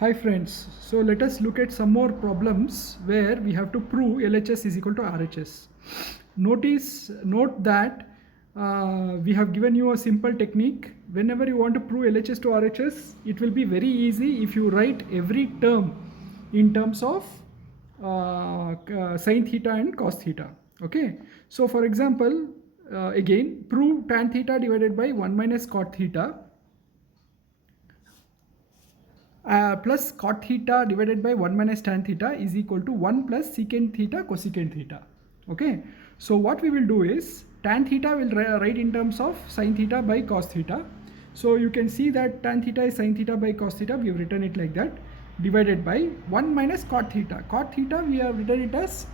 Hi friends, so let us look at some more problems where we have to prove LHS is equal to RHS. Note that we have given you a simple technique. Whenever you want to prove LHS to RHS, it will be very easy if you write every term in terms of sine theta and cos theta. Okay, so for example, again prove tan theta divided by 1 minus cot theta plus cot theta divided by 1 minus tan theta is equal to 1 plus secant theta cosecant theta. Okay, so what we will do is tan theta will write in terms of sin theta by cos theta. So you can see that tan theta is sin theta by cos theta, we have written it like that, divided by 1 minus cot theta. Cot theta we have written it as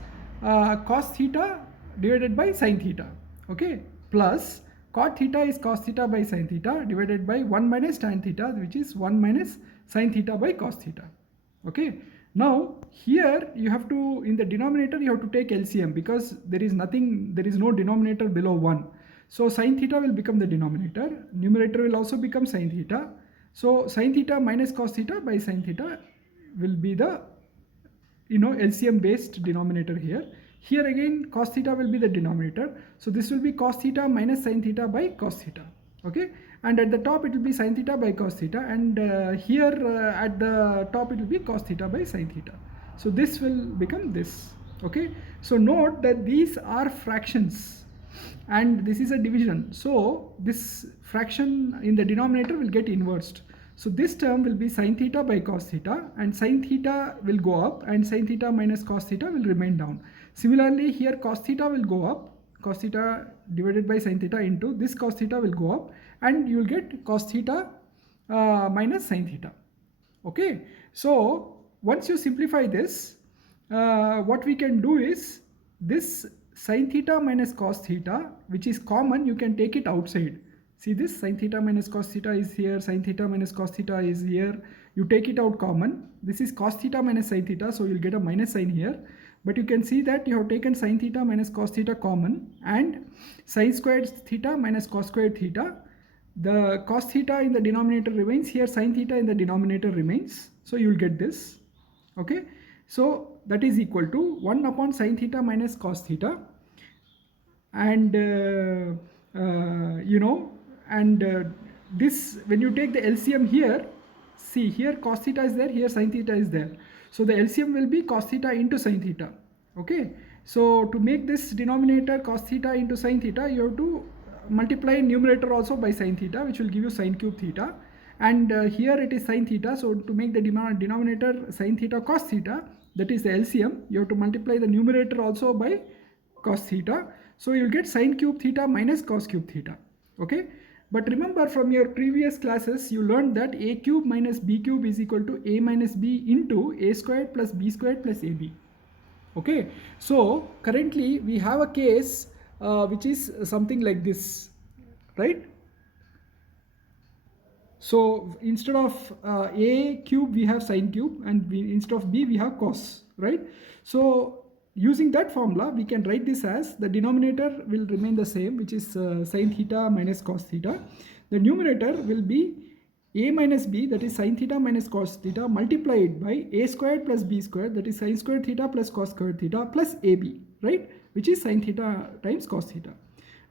cos theta divided by sin theta. Okay, plus cot theta is cos theta by sin theta divided by 1 minus tan theta, which is 1 minus sin theta by cos theta. Okay, now here you have to, in the denominator you have to take LCM because there is no denominator below 1. So sin theta will become the denominator, numerator will also become sin theta. So sin theta minus cos theta by sin theta will be the LCM based denominator here. Here again cos theta will be the denominator, so this will be cos theta minus sin theta by cos theta. Okay, and at the top it will be sin theta by cos theta, and here at the top it will be cos theta by sin theta. So this will become this. Okay, so note that these are fractions and this is a division, so this fraction in the denominator will get inversed. So this term will be sin theta by cos theta, and sin theta will go up and sin theta minus cos theta will remain down. Similarly here cos theta will go up, cos theta divided by sin theta into this cos theta will go up, and you will get cos theta minus sin theta. Okay, so once you simplify this, what we can do is this sin theta minus cos theta, which is common, you can take it outside. See this sin theta minus cos theta is here, sin theta minus cos theta is here. You take it out common. This is cos theta minus sin theta, so you'll get a minus sign here. But you can see that you have taken sin theta minus cos theta common, and sin squared theta minus cos squared theta. The cos theta in the denominator remains, here sin theta in the denominator remains. So you will get this. Okay, so that is equal to 1 upon sin theta minus cos theta, and this, when you take the LCM here, see here cos theta is there, here sin theta is there, so the LCM will be cos theta into sin theta. Okay, so to make this denominator cos theta into sin theta, you have to multiply numerator also by sin theta, which will give you sin cube theta, and here it is sin theta, so to make the denominator sin theta cos theta, that is the LCM, you have to multiply the numerator also by cos theta, so you'll get sin cube theta minus cos cube theta. Okay, but remember from your previous classes you learned that a cube minus b cube is equal to a minus b into a squared plus b squared plus ab. Okay, so currently we have a case which is something like this, right? So instead of a cube we have sin cube, and instead of b we have cos, right? So using that formula we can write this as, the denominator will remain the same, which is sin theta minus cos theta. The numerator will be a minus b, that is sin theta minus cos theta, multiplied by a squared plus b squared, that is sin squared theta plus cos squared theta, plus ab, right, which is sin theta times cos theta.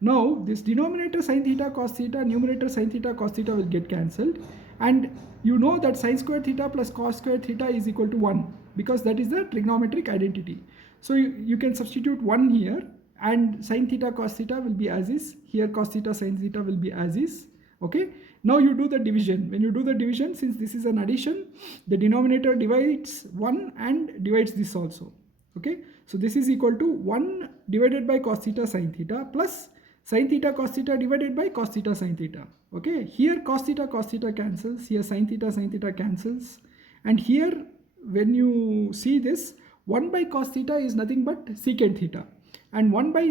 Now this denominator sin theta cos theta, numerator sin theta cos theta will get cancelled, and you know that sin squared theta plus cos squared theta is equal to 1, because that is the trigonometric identity. So you can substitute 1 here, and sin theta cos theta will be as is, here cos theta sin theta will be as is. Okay, now you do the division. When you do the division, since this is an addition, the denominator divides 1 and divides this also. Okay, so this is equal to 1 divided by cos theta sin theta plus sin theta cos theta divided by cos theta sin theta. Okay, here cos theta cancels, here sin theta cancels, and here when you see this, 1 by cos theta is nothing but secant theta, and 1 by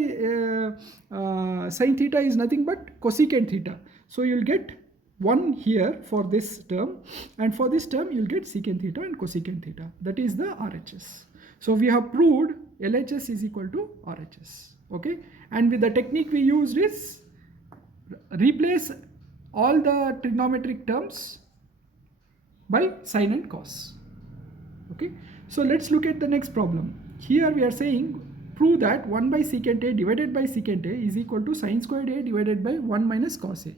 sin theta is nothing but cosecant theta. So you will get 1 here for this term, and for this term you will get secant theta and cosecant theta. That is the RHS. So we have proved LHS is equal to RHS. Okay, and with the technique we used is replace all the trigonometric terms by sine and cos. Okay, so let's look at the next problem. Here we are saying prove that 1 by secant a divided by secant a is equal to sine squared a divided by 1 minus cos a.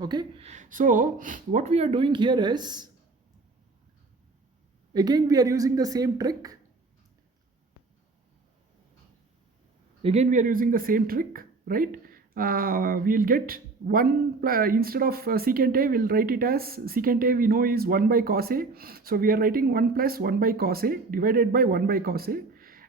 Okay, so what we are doing here is, again we are using the same trick. Right? We'll get 1 instead of secant a, we'll write it as secant a we know is 1 by cos a. So we are writing 1 plus 1 by cos a divided by 1 by cos a.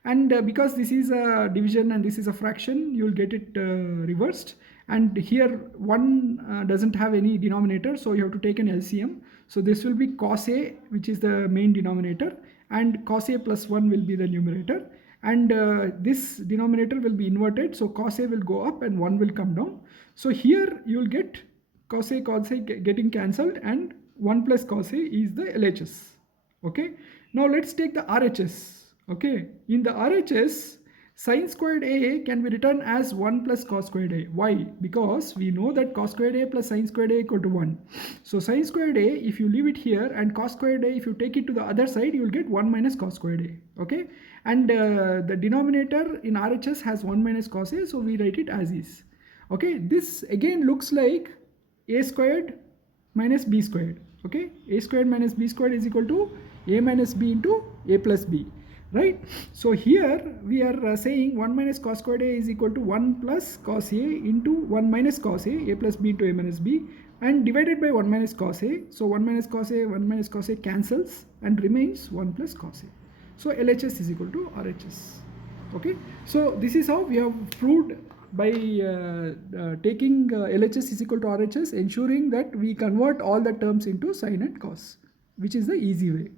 And because this is a division and this is a fraction, you will get it reversed. And here 1 doesn't have any denominator, so you have to take an LCM. So this will be cos a, which is the main denominator, and cos a plus 1 will be the numerator. And this denominator will be inverted, so cos a will go up and 1 will come down. So here you will get cos a getting cancelled, and 1 plus cos a is the LHS. Okay, now let's take the RHS. Okay, in the RHS, sine squared a can be written as 1 plus cos squared a. Why? Because we know that cos squared a plus sine squared a equal to 1. So sine squared a, if you leave it here, and cos squared a, if you take it to the other side, you will get 1 minus cos squared a. Okay, and the denominator in RHS has 1 minus cos a, so we write it as is. Okay, this again looks like a squared minus b squared. Okay, a squared minus b squared is equal to a minus b into a plus b. Right? So here we are saying 1 minus cos squared a is equal to 1 plus cos a into 1 minus cos a plus b into a minus b, and divided by 1 minus cos a. So 1 minus cos a, 1 minus cos a cancels and remains 1 plus cos a. So LHS is equal to RHS. Okay, so this is how we have proved by taking LHS is equal to RHS, ensuring that we convert all the terms into sine and cos, which is the easy way.